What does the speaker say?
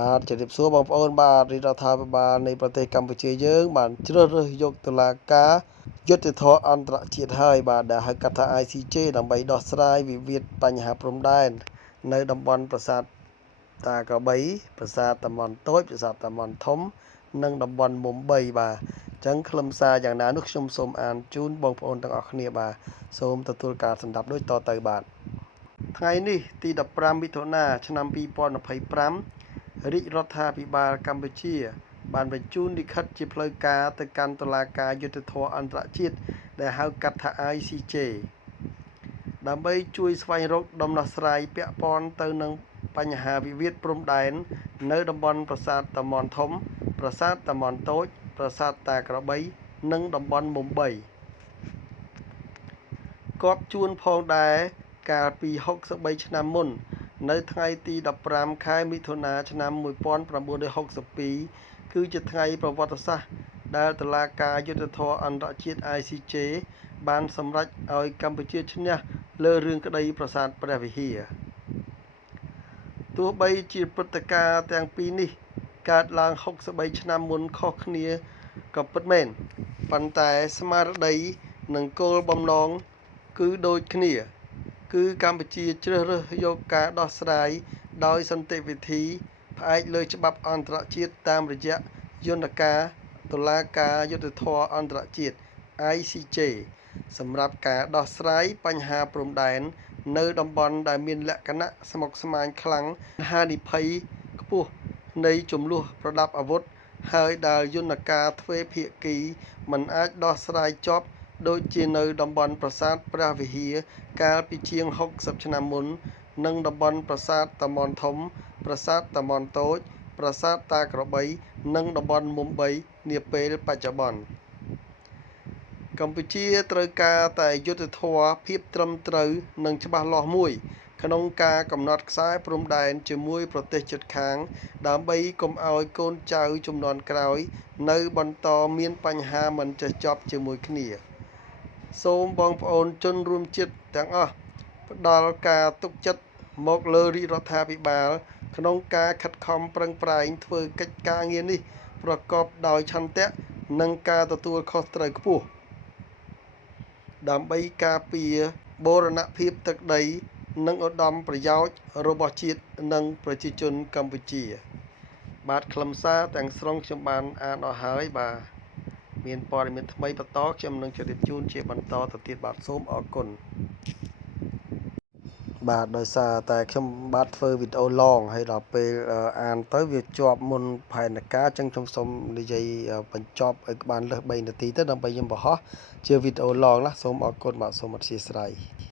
បាទជំរាបសួរបងប្អូនបាទរាជរដ្ឋាភិបាលនៃប្រទេសកម្ពុជាយើងបានជ្រើសរើសយកតុលាការយុត្តិធម៌អន្តរជាតិហើយបាទដែលហៅកាត់ថា ICJ ដើម្បីដោះស្រាយវិវាទបញ្ហាព្រំដែននៅតំបន់ប្រាសាទតាក្របីប្រាសាទតាម៉ុនតូចប្រាសាទតាម៉ុនធំនិងតំបន់មុំ3បាទអញ្ចឹងខ្លឹមសារយ៉ាងណានោះខ្ញុំសូមអានជូនបងប្អូនទាំងអស់គ្នាបាទសូមទទួលការស្ដាប់ដូចតទៅបាទថ្ងៃនេះទី15មិថុនាឆ្នាំ2025រាជរដ្ឋាភិបាលកម្ពុជាបានបញ្ជូនលិខិតជាផ្លូវការទៅកាន់តុលាការយុត្តិធម៌អន្តរជាតិដែលហៅកាត់ថា ICJ ដើម្បីជួយស្វែងរកដំណោះស្រាយពាក់ព័ន្ធទៅនឹងបញ្ហាវិវាទព្រំដែននៅតំបន់ប្រាសាទតាម៉ុនធំប្រាសាទតាម៉ុនតូចប្រាសាទតាក្របីនិងតំបន់មុំ3គាប់ជួនផងដែរកាលពី63ឆ្នាំមុននៅថ្ងៃទី15ខែមិថុនាឆ្នាំ1962គឺជាថ្ងៃប្រវត្តិសាស្ត្រដែលតុលាការយុត្តិធម៌អន្តរជាតិ ICJ បានសម្រេចឲ្យកម្ពុជាឈ្នះលើរឿងក្តីប្រាសាទព្រះវិហារទោះបីជាព្រឹត្តិការណ៍ទាំងពីរនេះកើតឡើង63ឆ្នាំមុនខុសគ្នាក៏ពិតមែនប៉ុន្តែស្មារតីនិងគោលបំណងគឺដូចគ្នាគឺកម្ពុជាជ្រើសរើសយកការដោះស្រាយដោយសន្តិវិធីផ្អែកលើច្បាប់អន្តរជាតិតាមរយៈយន្តការតុលាការយុត្តិធម៌អន្តរជាតិ ICJ សម្រាប់ការដោះស្រាយបញ្ហាព្រំដែននៅតំបន់ដែលមានលក្ខណៈស្មុគស្មាញខ្លាំងហានិភ័យខ្ពស់នៃជម្លោះប្រដាប់អាវុធហើយដែលយន្តការទ្វេភាគីមិនអាចដោះស្រាយចប់ដូចជានៅតំបន់ប្រាសាទព្រះវិហារកាលពីជាង60ឆ្នាំមុននិងតំបន់ប្រាសាទតាម៉ុនធំប្រាសាទតាម៉ុនតូចប្រាសាទតាក្របីនិងតំបន់មុំ3នាពេលបច្ចុប្បន្នកម្ពុជាត្រូវការតែយុត្តិធម៌ភាពត្រឹមត្រូវនិងច្បាស់លាស់មួយក្នុងការកំណត់ខ្សែព្រំដែនជាមួយប្រទេសជិតខាងដើម្បីកុំឲ្យកូនចៅជំនាន់ក្រោយនៅបន្តមានបញ្ហាមិនចេះចប់ជាមួយគ្នាសូមបងប្អូនជនរួមជាតិទាំងអស់ផ្ដល់ការទុកចិត្តមកលើរាជរដ្ឋាភិបាលក្នុងការខិតខំប្រឹងប្រែងធ្វើកិច្ចការងារនេះប្រកបដោយឆន្ទៈនិងការទទួលខុសត្រូវខ្ពស់ដើម្បីការពារបូរណភាពទឹកដីនិងឧត្តមប្រយោជន៍របស់ជាតិនិងប្រជាជនកម្ពុជាបាទខ្លឹមសារទាំងស្រុងខ្ញុំបានអានអស់ហើយបាទមានព័ត៌មានថ្មីបន្តខ្ញុំនឹងជម្រាបជូនជាបន្តទៅទៀតបាទសូមអរគុណបាទដោយសារតែខ្ញុំបាទធ្វើវីដេអូឡងហើយដល់ពេលអានទៅវាជាប់មុនផែនការអញ្ចឹងខ្ញុំសូមនិយាយបញ្ចប់ឲ្យបានលើស3នាទីទៅដើម្បីខ្ញុំបង្ហោះជាវីដេអូឡងណាសូមអរគុណបាទសូមអធិស្ឋាន